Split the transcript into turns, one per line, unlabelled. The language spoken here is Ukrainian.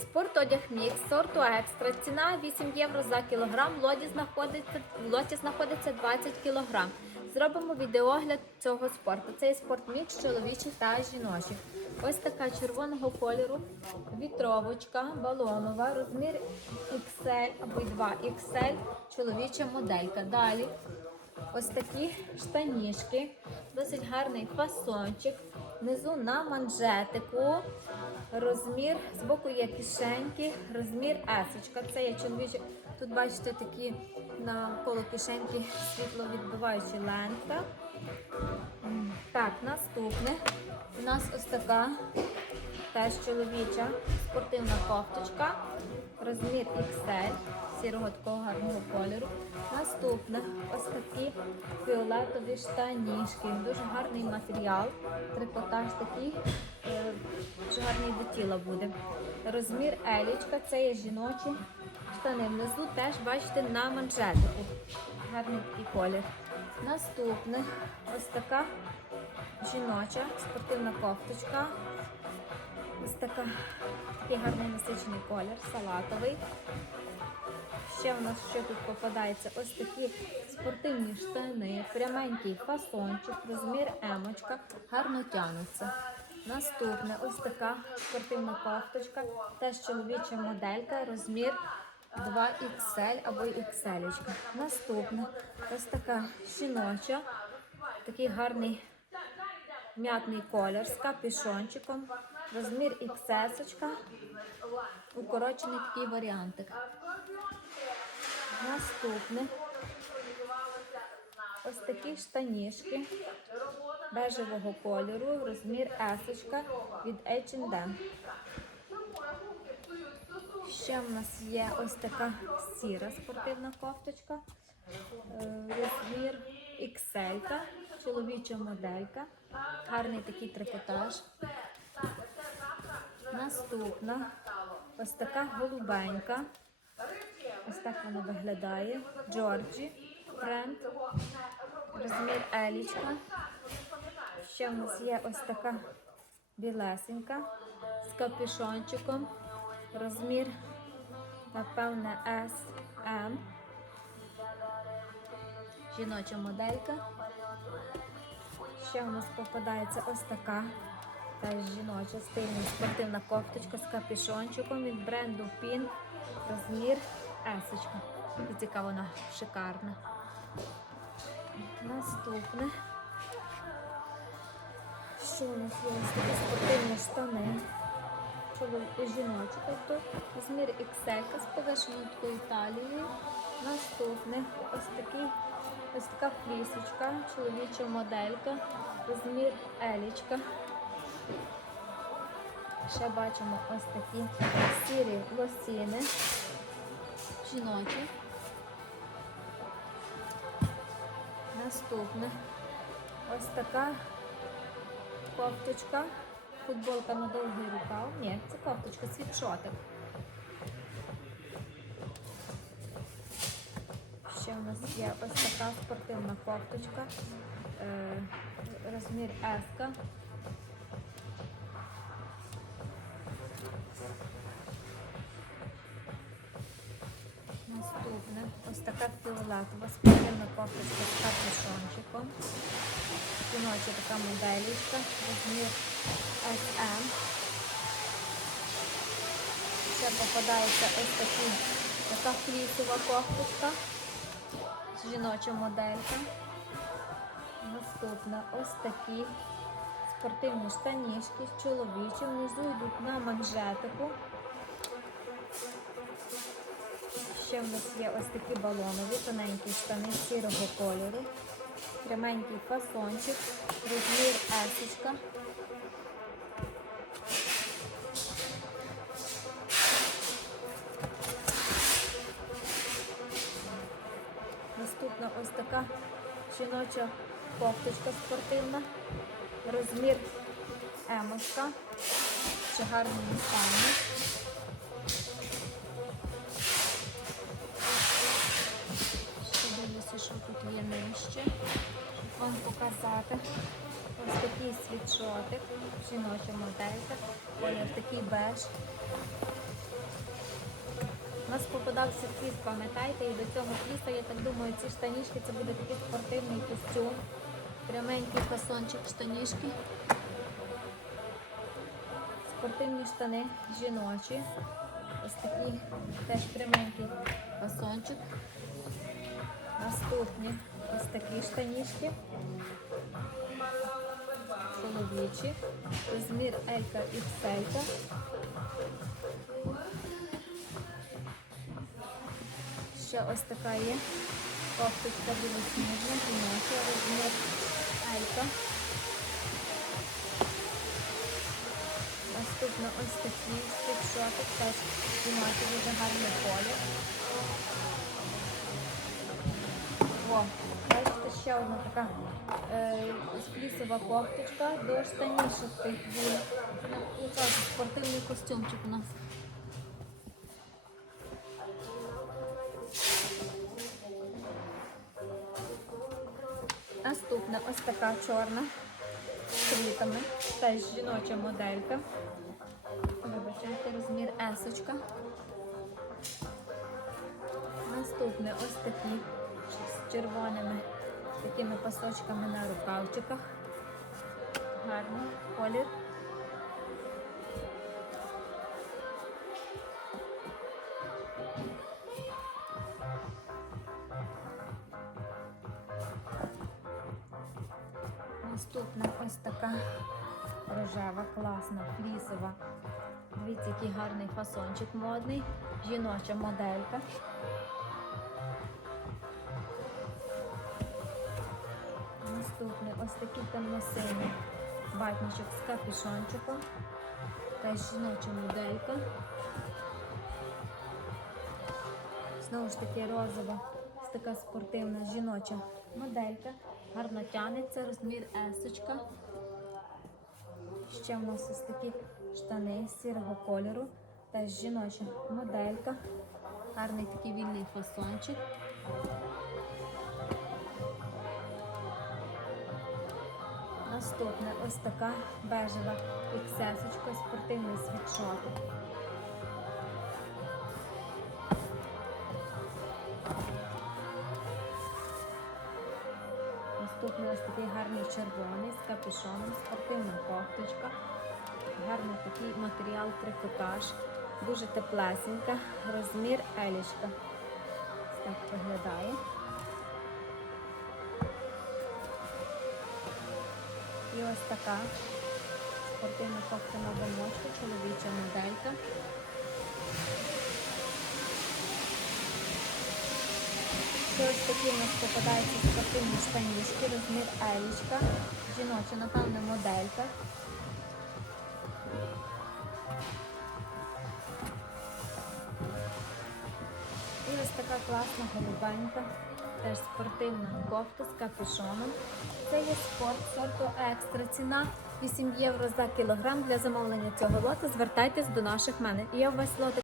Спортодяг мікс сорту екстра. Ціна 8 євро за кілограм. В лоті знаходиться, в лоті знаходиться 20 кілограм. Зробимо відеогляд цього спорту. Це є спортмікс чоловічий та жіночий. Ось така червоного кольору, вітровочка, балонова, розмір XL або 2XL, чоловіча моделька. Далі ось такі штанішки, досить гарний фасончик. Внизу на манжетику. Розмір, з боку є кишеньки, розмір есочка. Це є чоловічі. Тут бачите такі навколо кишеньки світловідбиваючі лента. Так, наступне. У нас ось така теж чоловіча спортивна кофточка. Розмір XL, сірого такого гарного кольору. Наступне ось такі фіолетові штанішки. Дуже гарний матеріал. Трикотаж такий, е, дуже гарний до тіла буде. Розмір елічка, це є жіночі штани. Внизу теж бачите на манжетику. Гарний такий колір. Наступне ось така жіноча спортивна кофточка. Ось така, такий гарний насичений колір, салатовий. Ще в нас що тут попадається? Ось такі спортивні штани, пряменький фасончик, розмір емочка, гарно тянуться. Наступне ось така спортивна кофточка, теж чоловіча моделька, розмір 2XL або XL. Наступне ось така жіноча, такий гарний м'ятний колір з капюшончиком, розмір XS, укорочений такий варіантик. Наступне ось такі штанішки бежевого кольору, розмір S від H&M. Ще в нас є ось така сіра спортивна кофточка, е, розмір XL, чоловіча моделька, гарний такий трикотаж. Наступна ось така голубенька. Ось так вона виглядає. Джорджі, бренд, розмір елічка. Ще в нас є ось така білесенька з капюшончиком. Розмір, напевне, S, M. Жіноча моделька. Ще в нас попадається ось така теж жіноча стильна спортивна кофточка з капюшончиком від бренду Pin. Розмір есочка. Яка вона шикарна. Наступне. Що у нас є? Такі спортивні штани. Жіночі, тобто розмір XL з повишеною такою талією. Наступне ось такий, ось така флісочка, чоловіча моделька, розмір елічка. Ще бачимо ось такі сірі лосіни, жіночі. Наступне ось така кофточка, футболка на довгий рукав. Ні, це кофточка, світшотик. Ще у нас є ось така спортивна кофточка, е, розмір S. така фіолетова спортивна кофточка з капюшончиком. Жіноча така моделічка, розмір SM. Ще попадається ось такі, така флісова кофточка, жіноча моделька. Наступна ось такі спортивні штанішки, чоловічі, внизу йдуть на манжетику. Ще в нас є ось такі балонові, тоненькі штани сірого кольору, пряменький фасончик, розмір есочка. Наступна ось така жіноча кофточка спортивна, розмір емочка, ще гарному стані. Показати. Ось такий світшотик, жіноча моделька, колір такий беж. попадався фліс, пам'ятаєте, і до цього фліса, я так думаю, ці штанішки це буде такий спортивний костюм. Пряменький фасончик штанішки. Спортивні штани жіночі. Ось такий теж пряменький фасончик. Наступні ось такі штанішки. Чоловічі. Розмір Елька і Селька. Ще ось така є. Кофточка білосніжна, жіноча, розмір Елька. Наступно ось такий світшотик, теж жіночі, дуже гарний колір. О, бачите, ще одна така е, флісова кофточка до штанішок тих буде. Спортивний костюмчик у нас. Наступна ось така чорна з квітами. Теж жіноча моделька. Вибачайте, розмір есочка. Наступне ось такі червоними такими пасочками на рукавчиках. Гарний колір. Наступна ось така рожева, класна, флісова. Дивіться, який гарний фасончик модний, жіноча моделька. Ось такий темно-синій батничок з капюшончиком. Теж жіноча моделька. Знову ж таки розова, ось така спортивна жіноча моделька. Гарно тянеться, розмір есочка. Ще в нас ось такі штани сірого кольору. Теж жіноча моделька. Гарний такий вільний фасончик. Наступне ось така бежева іксесочка, спортивний світшот. Наступний ось такий гарний червоний з капюшоном, спортивна кофточка. Гарний такий матеріал трикотаж, дуже теплесенька, розмір елішка. Ось так виглядає. Ось така спортивна кофта на домочку, чоловіча моделька. Ще ось такі в нас попадаються спортивні штанішки, розмір елічка, жіноча, напевно, моделька. І ось така класна голубенька, теж спортивна кофта з капюшоном. Це є спорт сорту екстра. Ціна 8 євро за кілограм. Для замовлення цього лоту звертайтесь до наших мене. Я у вас лотик